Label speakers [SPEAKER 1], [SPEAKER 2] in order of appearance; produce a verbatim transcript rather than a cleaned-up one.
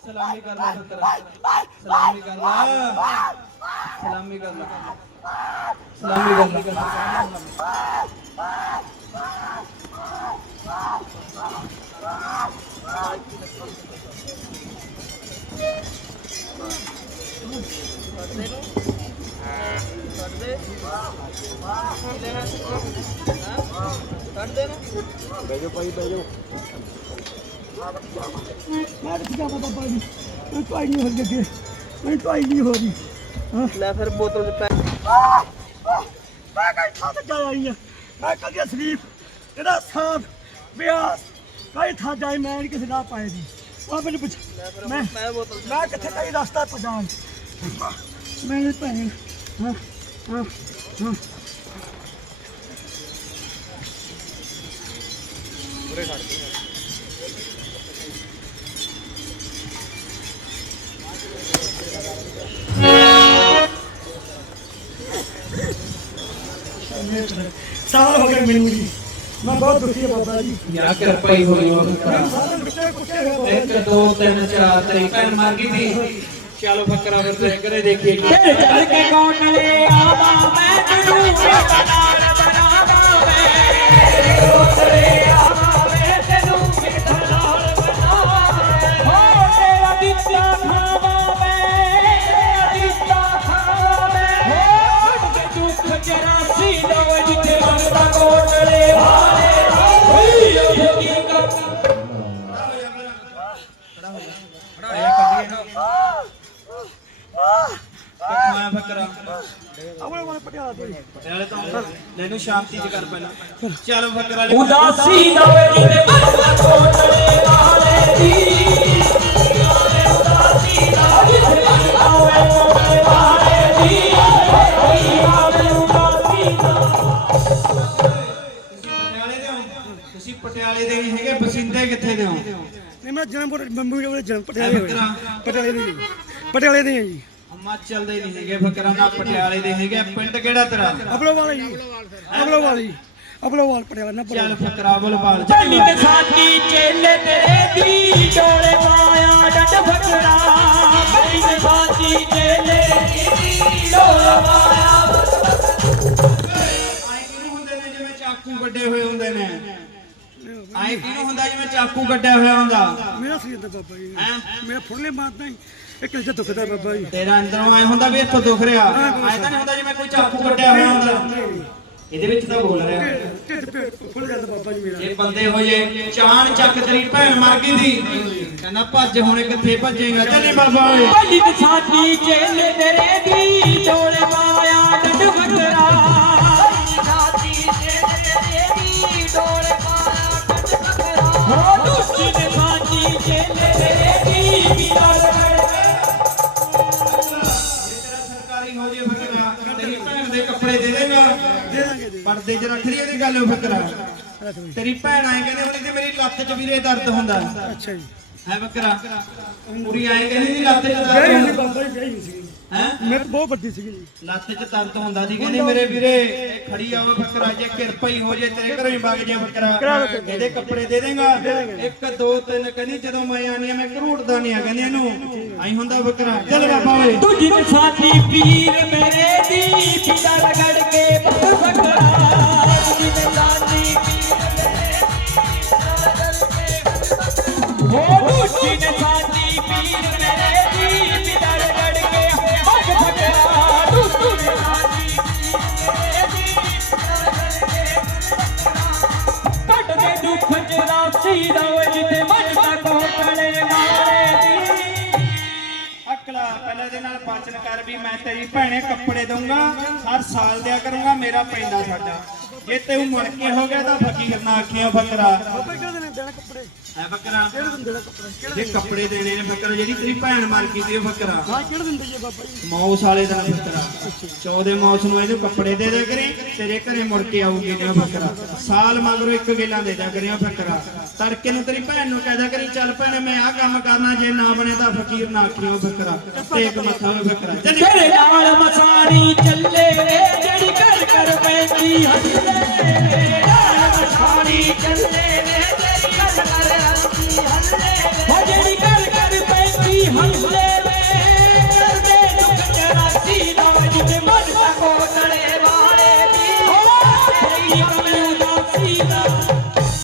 [SPEAKER 1] सलामी कर ला बकरा, सलामी कर ला, सलामी कर ला, सलामी कर ला।
[SPEAKER 2] बैठो भाई बैठो मैं क्या पता भाई मैं टॉय नहीं हो रही मैं टॉय नहीं हो रही हां
[SPEAKER 1] ले फिर बोतल च पै
[SPEAKER 2] मैं कहीं था जा रही है मैं कल के शरीफ तेरा साथ ब्यास कहीं था जाए मैं किसी ना पाएगी वहां पे पूछ मैं
[SPEAKER 1] मैं बोतल
[SPEAKER 2] मैं किथे कहीं रास्ता पहचान मैंने पहन हां हां हां
[SPEAKER 1] पूरे काट दे
[SPEAKER 2] साल हो गए मैनू जी मैं बहुत दुखी है बाबा जी
[SPEAKER 1] या किरपा ही होई हो
[SPEAKER 2] कुत्ते कुत्ते है
[SPEAKER 1] एक दो तीन चार तेरी भैन मर गई थी चलो बकरा फिर तेरे घरे देखिए
[SPEAKER 3] चल के कोटले आवा मैं तेनू बेदार बनावा मैं कोटले आवा मैं तेनू बेदार बनावा हो तेरा दित्ता खावा मैं तेरा दित्ता खावा मैं हो के दुख चरासी दो जिते मंगता कोटले वाले होई योगी का
[SPEAKER 1] मैं बकरा
[SPEAKER 2] अपने वाले पटियाला दे
[SPEAKER 1] पटियाले तो लेनु शांति च कर पहला चल बकरा
[SPEAKER 3] उदासी दवे जिते मंगता कोटले वाले दी उदासी दवे जिते मंगता कोटले वाले दी होई आवे उदासी
[SPEAKER 1] पटियाले दे हो ਤੁਸੀਂ ਪਟਿਆਲੇ ਦੇ ਨਹੀਂ ਹੈਗੇ ਬਸਿੰਦੇ ਕਿੱਥੇ ਦੇ ਹੋ
[SPEAKER 2] नहीं मैं जन्म बम्बई वाले जन्म पटियाले पटियाले दे पटियाले दे हैं जी
[SPEAKER 1] ਹਿਮਾਚਲ ਦੇ ਨਹੀਂ ਹੈਗੇ ਫਕਰਾਂ ਦਾ ਪਟਿਆਲੇ ਦੇ ਹੈਗੇ ਪਿੰਡ ਕਿਹੜਾ ਤੇਰਾ
[SPEAKER 2] अपलो वाले जी अपलो वाले अपलो वाल पटियाला ना
[SPEAKER 1] ਚੱਲ ਫਕਰਾ ਬਲਵਾਲ
[SPEAKER 3] ਚੱਲੀ ਤੇ ਸਾਡੀ ਚੇਲੇ ਤੇਰੇ ਦੀ ਡੋਲੇ ਪਾਇਆ ਡੱਡ ਫਕਰਾ ਚੱਲੀ ਤੇ ਸਾਡੀ ਚੇਲੇ ਦੀ ਡੋਲੇ ਪਾਇਆ
[SPEAKER 1] ਆਏ ਕਿਹਨੂੰ ਹੁੰਦੇ ਨੇ ਜਿਵੇਂ ਚਾਕੂ ਗੱਡੇ ਹੋਏ ਹੁੰਦੇ ਨੇ ਆਏ ਕਿਹਨੂੰ ਹੁੰਦਾ ਜਿਵੇਂ ਚਾਕੂ ਗੱਡਿਆ ਹੋਇਆ ਹੁੰਦਾ
[SPEAKER 2] मेरा सी था बाबा जी
[SPEAKER 1] ਹੈਂ
[SPEAKER 2] मेरा फुरले मारता ही एक ऐसे दुखदा बाबा जी
[SPEAKER 1] ਤੇਰਾ ਅੰਦਰੋਂ ਆਏ ਹੁੰਦਾ ਵੀ ਇੱਥੋਂ ਦੁਖ ਰਿਹਾ ਆਏ ਤਾਂ ਨਹੀਂ ਹੁੰਦਾ ਜਿਵੇਂ ਕੋਈ ਚਾਕੂ ਗੱਡਿਆ ਹੋਇਆ ਹੁੰਦਾ ਇਹਦੇ ਵਿੱਚ ਤਾਂ ਬੋਲ ਰਿਹਾ
[SPEAKER 2] ਢਿੱਡ ਪੇ ਫੁੱਲ ਜਾਂਦਾ ਬਾਬਾ ਜੀ ਮੇਰਾ
[SPEAKER 1] ਇਹ ਬੰਦੇ ਹੋਏ ਚਾਣ ਚੱਕ ਤੇਰੀ ਭੈਣ ਮਰ ਗਈ ਸੀ ਕਹਿੰਦਾ ਭੱਜ ਹੁਣ ਕਿੱਥੇ ਭੱਜੇਗਾ ਚੱਲੀ ਬਾਬਾ ਓਏ
[SPEAKER 3] ਚੱਲੀ ਤੇ ਸਾਡੀ ਚੇਲੇ ਤੇਰੇ ਦੀ ਡੋਲੇ ਪਾਇਆ ਡੱਡ ਫਕਰਾ ਸਾਡੀ ਚੇਲੇ ਤੇਰੇ ਦੀ ਡੋਲੇ ਪਾਇਆ ਡੱਡ ਫਕਰਾ ਹੋ ਦੁਸ਼ੀ ਤੇ ਸਾਡੀ ਚੇਲੇ ਤੇਰੇ ਦੀ ਬਿਦਾਰ
[SPEAKER 1] ਸਰਕਾਰੀ ਹੋ ਜੇ ਫਕਰਾ ਤੇਰੀ ਭੈਣ ਦੇ ਕੱਪੜੇ ਦੇ ਦੇਗਾ
[SPEAKER 2] दे देंगे दे
[SPEAKER 1] ਪਰਦੇ 'ਚ ਰੱਖ ਲਈ ਉਹਦੀ ਗੱਲ ਫਕਰਾ ਤੇਰੀ ਭੈਣ ਆਏ ਕਹਿੰਦੇ ਉਹਦੀ ਤੇ ਮੇਰੀ ਲੱਤ 'ਚ ਵੀਰੇ ਦਰਦ ਹੁੰਦਾ
[SPEAKER 2] अच्छा जी
[SPEAKER 1] ਹੈ ਬੱਕਰਾ ਪੂਰੀ ਆਏ ਕਹਿੰਦੀ ਦੀ ਲੱਤ 'ਚ ਦਰਦ
[SPEAKER 2] गई नहीं
[SPEAKER 1] ਹੁੰਦਾ
[SPEAKER 2] बाबा जी गई नहीं सी
[SPEAKER 1] ਹੈ
[SPEAKER 2] मेरे बहुत बड़ी सी जी
[SPEAKER 1] ਲੱਤ 'ਚ ਦਰਦ ਹੁੰਦਾ ਸੀ ਕਹਿੰਦੀ ਮੇਰੇ ਵੀਰੇ ਇਹ ਖੜੀ ਆਵਾ ਬੱਕਰਾ ਜੇ ਕਿਰਪਾ ਹੀ ਹੋ ਜੇ ਤੇਰੇ ਘਰੋਂ ਹੀ ਵਗ ਜਾ ਬੱਕਰਾ ਇਹਦੇ ਕੱਪੜੇ ਦੇ ਦੇਗਾ ਇੱਕ ਦੋ ਤਿੰਨ ਕਹਿੰਦੀ ਜਦੋਂ ਮੈਂ ਆਨੀ ਆ ਮੈਂ ਘਰੂਟਦਾ ਨਹੀਂ ਆ ਕਹਿੰਦੀ ਇਹਨੂੰ ਆਈ ਹੁੰਦਾ ਬੱਕਰਾ ਚੱਲ ਬਾਬਾ ਓਏ
[SPEAKER 3] ਤੁਝੀ ਤੇ ਸਾਡੀ ਪੀਰ ਮੇਰੇ ਦੀ ਪਿਤਾ ਰਗੜ ਕੇ ਬੱਤ ਫਕਰਾ ਤੁਝੀ ਤੇ ਸਾਡੀ ਪੀਰ ਮੇਰੇ ਦੀ ਹੋ ਤੁਝੀ ਤੇ ਸਾਡੀ ਪੀਰ ਮੇਰੇ ਦੀ ਪਿਤਾ ਰਗੜ ਕੇ ਬੱਤ ਫਕਰਾ ਤੁਝੀ ਤੇ ਸਾਡੀ ਪੀਰ ਮੇਰੇ ਦੀ ਕੱਟ ਦੇ ਦੁੱਖ ਚ ਰਾਸੀ ਦਾ ਜਿਤੇ ਮੱਜਦਾ ਕੋਟਲੇ ਵਾਲੇ ਦੀ
[SPEAKER 1] ਅਕਲਾ ਪਹਿਲੇ ਦੇ ਨਾਲ ਪਾਚਨ ਕਰ ਵੀ ਮੈਂ ਤੇਰੀ ਭੈਣੇ ਕੱਪੜੇ ਦਊਂਗਾ ਹਰ ਸਾਲ ਦਿਆ ਕਰੂੰਗਾ ਮੇਰਾ ਪੈਂਦਾ ਸਾਡਾ ਜੇ ਤੈਨੂੰ ਮੁੜ ਕੇ ਹੋ ਗਿਆ ਤਾਂ ਫਕੀਰ ਨਾ ਆਖਿਓ ਬੱਕਰਾ
[SPEAKER 2] बाबा कहते ने देना कपड़े
[SPEAKER 1] ਹੈ ਬੱਕਰਾ
[SPEAKER 2] केड़े दिन देना कपड़े
[SPEAKER 1] ਜੇ ਕੱਪੜੇ ਦੇਣੇ ਨੇ ਬੱਕਰਾ ਜਿਹੜੀ ਤੇਰੀ ਭੈਣ ਮਰ ਗਈ ਸੀ ਉਹ ਬੱਕਰਾ
[SPEAKER 2] हां केड़े दिन दइए बाबा जी
[SPEAKER 1] ਮੌਸ ਵਾਲੇ ਦਿਨ ਬੱਕਰਾ ਚੌਦੇ ਮੌਸ ਨੂੰ ਇਹਨੂੰ ਕੱਪੜੇ ਦੇ ਦੇ ਕਰੀ ਤੇਰੇ ਘਰੇ ਮੁੜ ਕੇ ਆਊਗੀ ਜਿਵੇਂ ਬੱਕਰਾ ਸਾਲ ਮਗਰੋਂ ਇੱਕ ਵੇਲਾ ਦੇ ਦਿਆ ਕਰਿਆ ਬੱਕਰਾ ਤੜਕੇ ਨੂੰ ਤੇਰੀ ਭੈਣ ਨੂੰ ਕਹਿ ਦਿਆ ਕਰੀ ਚੱਲ ਭੈਣੇ ਮੈਂ ਆਹ ਕੰਮ ਕਰਨਾ ਜੇ ਨਾ ਬਣੇ ਤਾਂ ਫਕੀਰ ਨਾ ਆਖਿਓ ਬੱਕਰਾ ਟੇਕ ਮੱਥਾ ਵੇ ਬੱਕਰਾ ਚੱਲੀ
[SPEAKER 3] ਤੇਰੇ ਨਾਲ ਮਸਾਣੀ ਚੱਲੇ ਜਿਹੜੀ ਕਰ ਕਰ ਪੈਂਦੀ ਹੱਲੇ ਨਾਲ ਮਸਾਣੀ ਚੱਲੇ ਵੇ ਤੇਰੀ ਕਰ ਕਰ ਹੱਸੀ ਹੱਲੇ ਹੋ ਜਿਹੜੀ ਕਰ